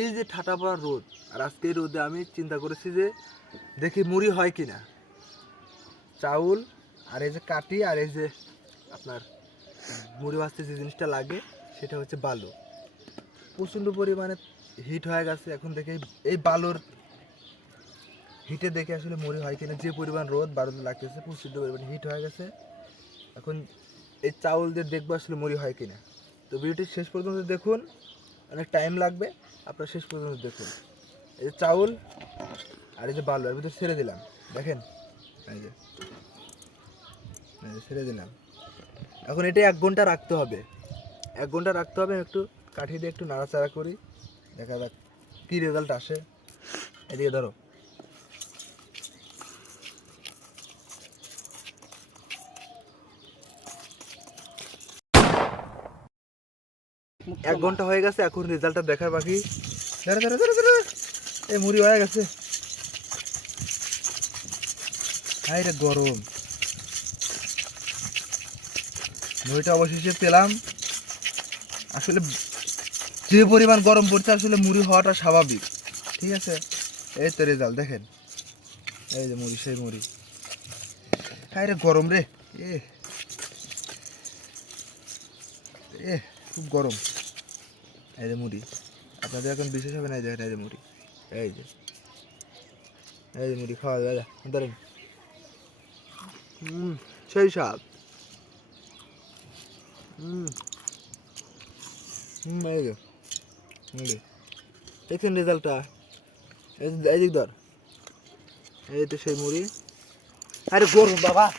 এই যে ঠাটা পড়া রোদ আর আজকে এই রোদে আমি চিন্তা করেছি যে দেখি মুড়ি হয় কি না চাউল, আর এই যে কাটি আর এই যে আপনার মুড়ি ভাজতে যে জিনিসটা লাগে, সেটা হচ্ছে বালু। প্রচণ্ড পরিমাণে হিট হয়ে গেছে, এখন দেখে এই- বালুর হিটে দেখে আসলে মুড়ি হয় কিনা। যে পরিমাণ রোদ বারোতে লাগতেছে, প্রচণ্ড পরিমাণে হিট হয়ে গেছে। এখন এই চাউল দিয়ে দেখব আসলে মুড়ি হয় কিনা। তো ভিডিওটি শেষ পর্যন্ত দেখুন, অনেক টাইম লাগবে। আপনারা শেষ পর্যন্ত দেখুন। এই যে চাউল আর এই যে বালু, এর ভিতরে ছেড়ে দিলাম। দেখেন? এই যে। ছেড়ে দিলাম। এখন এটা এক ঘণ্টা রাখতে হবে। এক ঘণ্টা রাখতে হবে একটু কাঠি দিয়ে একটু নাড়াচাড়া করি। দেখা যাক কী রেজাল্ট আসে। এদিকে ধরো। এক ঘণ্টা হয়ে গেছে এখন রেজাল্টটা দেখার বাকি। এই মুড়ি হয়ে গেছে। হাই রে গরম। মুড়িটা অবশেষে পেলাম। আসলে যে পরিমাণ গরম পড়ছে আসলে মুড়ি হওয়াটা স্বাভাবিক। ঠিক আছে? এই তো রেজাল্ট দেখেন। এই যে মুড়ি সেই মুড়ি। হাই রে গরম রে। এ এ খুব গরম। এই যে মুড়ি। আপনাদের এখন বিশেষ হবে না এই দেখেন এই যে মুড়ি। এই যে। এই যে মুড়ি খাওয়া যায় ধরেন হুম সেই স্বাদ। হুম। হুম এই যে মুড়ি। দেখছেন রেজাল্টটা? এই যে- এই দিক ধর। এই তো সেই মুড়ি। আরে গরম বাবা।